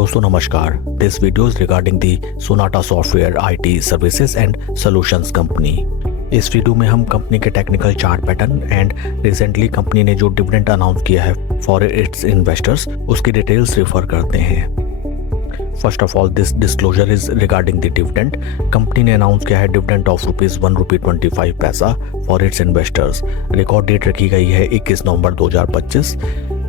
दोस्तों नमस्कार। This video is regarding the Sonata software IT services and solutions company. इस video में हम कंपनी के technical chart pattern and recently company ने जो डिविडेंड अनाउंस किया है फॉर इट्स इन्वेस्टर्स उसकी डिटेल्स रिफर करते हैं। First of all this disclosure is regarding the dividend. Company ने अनाउंस किया है dividend of ₹1.25 for its investors. Record date रखी गई है 21 नवंबर 2025,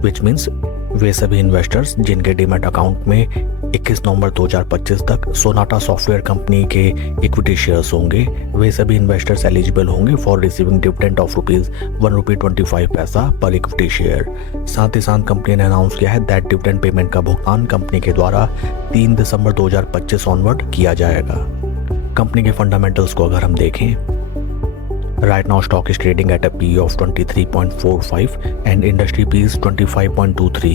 विच मीन्स वे सभी इन्वेस्टर्स जिनके डीमैट अकाउंट में 21 नवंबर 2025 तक सोनाटा सॉफ्टवेयर कंपनी के इक्विटी शेयर्स होंगे, वे सभी इन्वेस्टर्स एलिजिबल होंगे फॉर रिसीविंग डिविडेंड ऑफ ₹1.25 पर इक्विटी शेयर। साथ ही साथ कंपनी ने अनाउंस किया है दैट डिविडेंड पेमेंट का भुगतान कंपनी के द्वारा 3 दिसंबर 2025 ऑनवर्ड किया जाएगा। कंपनी के फंडामेंटल्स को अगर हम देखें, right now stock is trading at a PE of 23.45 and industry P is 25.23।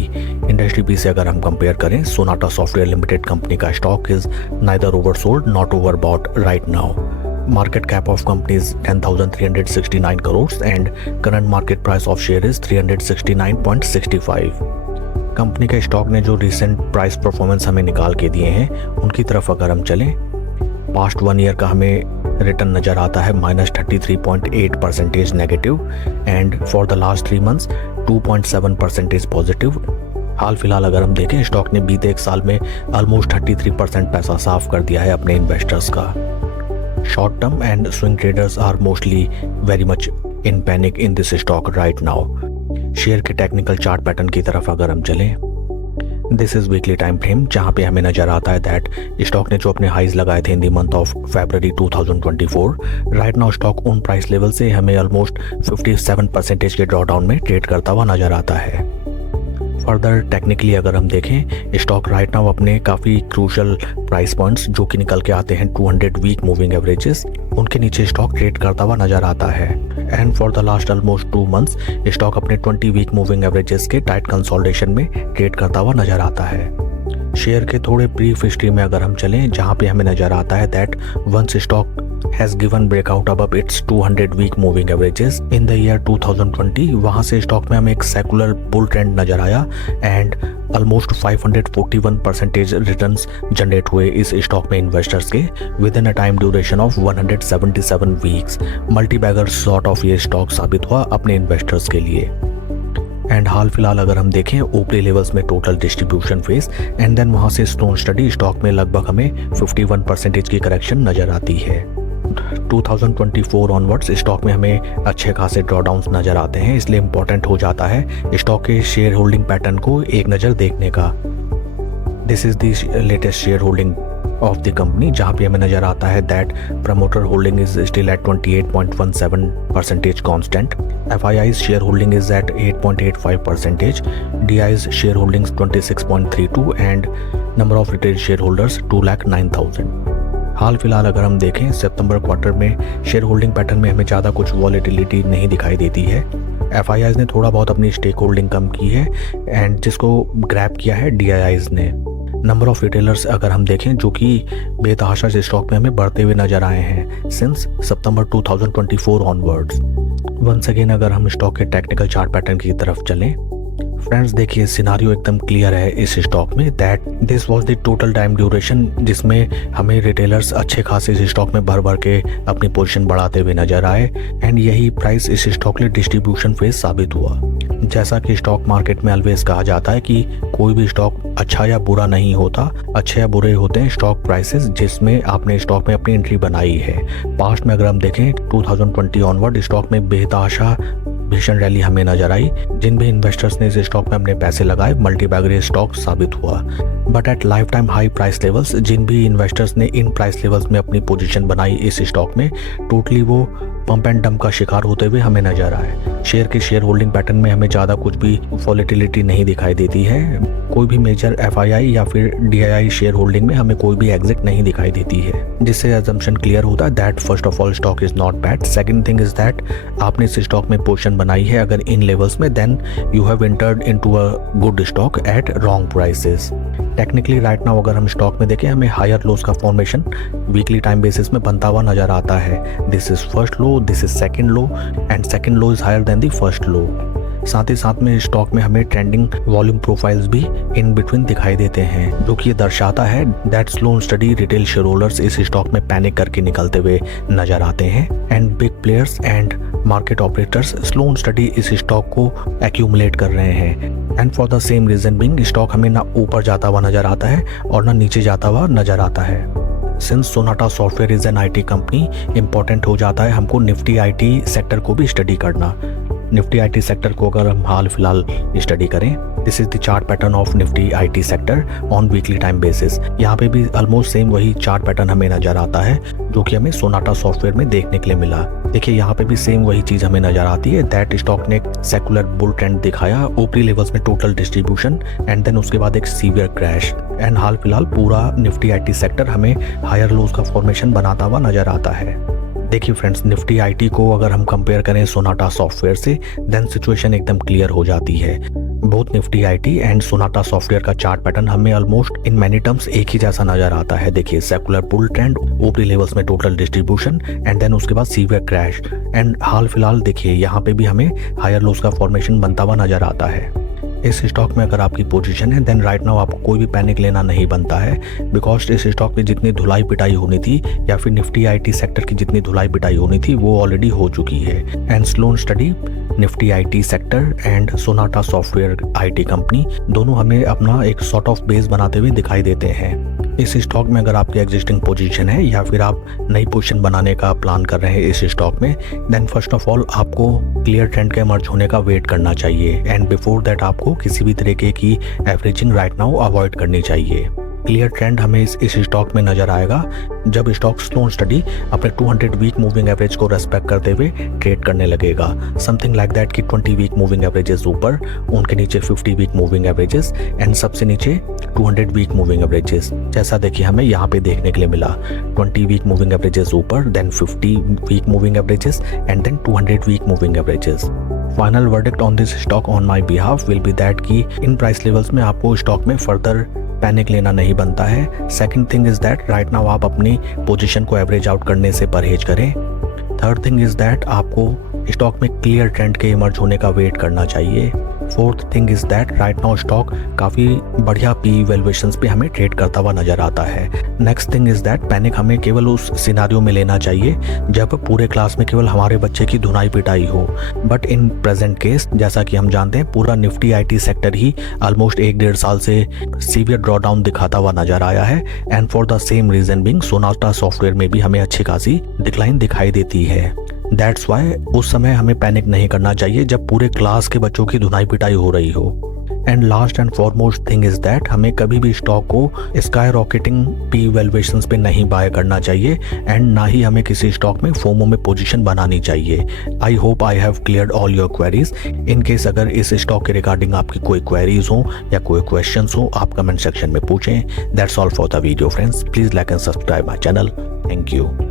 Industry P से अगर हम कंपेयर करें, सोनाटा सॉफ्टवेयर लिमिटेड कंपनी का stock is neither oversold not overbought right now. Market cap of company is 10,369 crore and current market price of share is 369.65। Company के stock ने जो recent price performance हमें निकाल के दिए हैं उनकी तरफ अगर हम चलें, पास्ट 1 ईयर का हमें रिटर्न नजर आता है -33.8% negative and for the last 3 months 2.7% positive. हाल फिलहाल अगर हम देखें, स्टॉक ने बीते 1 साल में ऑलमोस्ट 33% पैसा साफ कर दिया है अपने इन्वेस्टर्स का। Short term and swing traders are mostly very much in panic in this stock right now. Share के टेक्निकल चार्ट पैटर्न की तरफ अगर हम चलें, this is weekly time frame जहां पे हमें नजर आता है दैट स्टॉक ने जो अपने हाइज लगाए थे in the month of February 2024, right now stock उन प्राइस लेवल से हमें ऑलमोस्ट 57% के ड्रॉडाउन में ट्रेड करता हुआ नजर आता है। फर्दर टेक्निकली अगर हम देखें, स्टॉक राइट नाउ अपने काफ़ी क्रूशल प्राइस पॉइंट्स जो कि निकल के आते हैं 200 वीक मूविंग एवरेजेस, उनके नीचे स्टॉक ट्रेड करता हुआ नजर आता है। And for the last almost 2 months stock अपने 20 वीक मूविंग एवरेजेस के टाइट कंसोलिडेशन में ट्रेड करता हुआ नजर आता है। शेयर के थोड़े ब्रीफ हिस्ट्री में अगर हम चलें, जहां पे हमें नजर आता है that once stock has given breakout above its 200 week moving averages in the year 2020, वहां से स्टॉक में हमें एक सेकुलर बुल ट्रेंड नजर आया एंड ऑलमोस्ट 541% रिटर्न्स जनरेट हुए इस स्टॉक में इन्वेस्टर्स के within a time duration of 177 weeks. Multi bagger sort of ये स्टॉक साबित हुआ अपने इन्वेस्टर्स के लिए। एंड हाल फिलहाल अगर हम देखें, ओपरी लेवल्स में total distribution phase and then वहां से स्टोन स्टडी स्टॉक में लगभग हमें 51% की करेक्शन नजर आती है। 2024 ऑनवर्ड्स स्टॉक में हमें अच्छे खासे ड्रॉडाउन्स नजर आते हैं, इसलिए इंपॉर्टेंट हो जाता है स्टॉक के शेयर होल्डिंग पैटर्न को एक नज़र देखने का। This is the latest share holding of the company, जहां पे हमें नजर आता है that promoter holding is still at 28.17% constant, FII's share holding is at 8.85%, DI's share holdings 26.32 and number of retail share holders 2,09,000। हाल फिलहाल अगर हम देखें, सितंबर क्वार्टर में शेयर होल्डिंग पैटर्न में हमें ज़्यादा कुछ वॉलेटिलिटी नहीं दिखाई देती है। FII's ने थोड़ा बहुत अपनी स्टेक होल्डिंग कम की है एंड जिसको ग्रैब किया है DII's ने। नंबर ऑफ रिटेलर्स अगर हम देखें, जो कि बेतहाशा से स्टॉक में हमें बढ़ते हुए नजर आए हैं सिंस सितंबर 2024 ऑनवर्ड्स। वंस अगेन अगर हम स्टॉक के टेक्निकल चार्ट पैटर्न की तरफ चलें, फ्रेंड्स देखिए सिनारियो एकदम क्लियर है इस स्टॉक में that this was the total time duration जिसमें हमें रिटेलर्स अच्छे खासे इस स्टॉक में भर भर के अपनी पोजीशन बढ़ाते हुए नजर आए एंड यही प्राइस इस स्टॉक के लिए डिस्ट्रीब्यूशन फेज साबित हुआ। जैसा कि स्टॉक मार्केट में ऑलवेज कहा जाता है कि कोई भी स्टॉक अच्छा या बुरा नहीं होता, अच्छे या बुरे होते हैं स्टॉक प्राइसेस जिसमें आपने स्टॉक में अपनी एंट्री बनाई है। पास्ट में अगर हम देखें 2020 ऑनवर्ड स्टॉक में बेतहाशा भीषण रैली हमें नजर आई। जिन भी इन्वेस्टर्स ने इस स्टॉक में अपने पैसे लगाए, मल्टी बैगर स्टॉक साबित हुआ। But at life time high price levels, जिन भी इन्वेस्टर्स ने इन प्राइस लेवल्स में अपनी पोजीशन बनाई इस स्टॉक में, टोटली वो पंप एंड डंप का शिकार होते हुए हमें नजर आए। शेयर के शेयर होल्डिंग पैटर्न में हमें ज़्यादा कुछ भी वॉलेटिलिटी नहीं दिखाई देती है। कोई भी मेजर FII या फिर DII शेयर होल्डिंग में हमें कोई भी एग्जिट नहीं दिखाई देती है, जिससे अजम्पशन क्लियर होता है that first of all stock is not bad. Second thing is that आपने इस स्टॉक में पोजीशन बनाई है अगर इन लेवल्स में, then you have entered into a good stock at wrong prices. Technically right now अगर हम स्टॉक में देखें, हमें हायर लोज का फॉर्मेशन वीकली टाइम बेसिस में बनता हुआ नजर आता है। This is first low, this is second low and second low is higher than the first low. साथ ही साथ में स्टॉक में हमें ट्रेंडिंग वॉल्यूम प्रोफाइल्स भी इन बिटवीन दिखाई देते हैं, जो कि ये दर्शाता है that slow and steady retail share holders इस स्टॉक में पैनिक करके निकलते हुए नजर आते हैं and big players and market operators slow and steady इस स्टॉक को एक्यूमुलेट कर रहे हैं and for the same reason being stock हमें ना ऊपर जाता हुआ नजर आता है और ना नीचे जाता हुआ नजर आता है। Since Sonata software is an IT company, important हो जाता है हमको निफ्टी IT सेक्टर को भी स्टडी करना। निफ्टी IT सेक्टर को अगर हम हाल फिलहाल स्टडी करें, this is the chart pattern of Nifty IT sector on weekly time basis. यहाँ पे भी ऑलमोस्ट सेम वही चार्ट पैटर्न हमें नजर आता है जो कि हमें सोनाटा सॉफ्टवेयर में देखने के लिए मिला। देखिए यहाँ पे भी सेम वही चीज हमें नजर आती है दैट स्टॉक ने सेकुलर बुल ट्रेंड दिखाया, ऊपरी लेवल्स में टोटल डिस्ट्रीब्यूशन एंड देन उसके बाद एक सीवियर क्रैश एंड हाल फिलहाल पूरा निफ्टी IT सेक्टर हमें हायर लोज का फॉर्मेशन बनाता हुआ नजर आता है। देखिए फ्रेंड्स, निफ्टी IT को अगर हम कंपेयर करें सोनाटा सॉफ्टवेयर से देन सिचुएशन एकदम क्लियर हो जाती है। Both Nifty IT and Sonata software का चार्ट पैटर्न हमें ऑलमोस्ट इन मैनी टर्म्स एक ही जैसा नजर आता है। देखिए सेकुलर बुल ट्रेंड, ऊपरी लेवल्स में टोटल डिस्ट्रीब्यूशन एंड देन उसके बाद सीवियर क्रैश एंड हाल फिलहाल देखिए यहाँ पे भी हमें हायर लोज का फॉर्मेशन बनता हुआ नजर आता है। इस स्टॉक में अगर आपकी पोजीशन है देन राइट नाउ आपको कोई भी पैनिक लेना नहीं बनता है, बिकॉज इस स्टॉक में जितनी धुलाई पिटाई होनी थी या फिर निफ्टी IT सेक्टर की जितनी धुलाई पिटाई होनी थी वो ऑलरेडी हो चुकी है and slow and study Nifty IT sector and Sonata software IT company दोनों हमें अपना एक सॉर्ट ऑफ बेस बनाते हुए दिखाई देते हैं। इस स्टॉक में अगर आपकी एग्जिस्टिंग पोजीशन है या फिर आप नई पोजीशन बनाने का प्लान कर रहे हैं इस स्टॉक में, देन फर्स्ट ऑफ ऑल आपको क्लियर ट्रेंड के इमर्ज होने का वेट करना चाहिए एंड बिफोर दैट आपको किसी भी तरीके की एवरेजिंग राइट नाउ अवॉइड करनी चाहिए। क्लियर ट्रेंड हमें इस स्टॉक में नजर आएगा जब स्टॉक स्लो स्टडी अपने 200 वीक मूविंग एवरेज को रेस्पेक्ट करते हुए ट्रेड करने लगेगा, समथिंग लाइक दैट कि 20 वीक मूविंग एवरेजेस ऊपर, उनके नीचे 50 वीक मूविंग एवरेजेस एंड सबसे नीचे 200 वीक मूविंग एवरेजेस। जैसा देखिए हमें यहाँ पे देखने के लिए मिला 20 वीक मूविंग एवरेजेस ऊपर, then 50 week moving averages and then 200 week moving averages. Final verdict on this stock on my behalf will be that कि इन प्राइस लेवल्स में आपको स्टॉक में फर्दर पैनिक लेना नहीं बनता है। Second thing is that right now आप अपनी पोजीशन को एवरेज आउट करने से परहेज करें। थर्ड थिंग इज दैट आपको स्टॉक में क्लियर ट्रेंड के इमर्ज होने का वेट करना चाहिए। Fourth thing is that right now stock काफ़ी बढ़िया PE वैल्यूएशंस पे हमें ट्रेड करता हुआ नजर आता है। Next thing is that panic हमें केवल उस सिनारियो में लेना चाहिए जब पूरे क्लास में केवल हमारे बच्चे की धुनाई पिटाई हो, बट इन प्रेजेंट केस जैसा कि हम जानते हैं पूरा Nifty IT sector he almost 1-1.5 साल से सीवियर ड्रॉडाउन दिखाता हुआ नजर आया है and for the same reason being Sonata software में भी हमें अच्छी खासी डिक्लाइन दिखाई देती है। दैट्स वाई उस समय हमें पैनिक नहीं करना चाहिए जब पूरे क्लास के बच्चों की धुनाई पिटाई हो रही हो। And last and foremost thing is that हमें कभी भी स्टॉक को स्काई रॉकेटिंग PE वैल्यूएशंस पे नहीं बाय करना चाहिए एंड ना ही हमें किसी स्टॉक में फोमो में पोजीशन बनानी चाहिए। I hope I have cleared all your queries. In case अगर इस स्टॉक के रिगार्डिंग आपकी कोई क्वेरीज हो या कोई क्वेश्चंस हो आप कमेंट सेक्शन में पूछें। That's all for the video friends, please like and subscribe my channel. Thank you.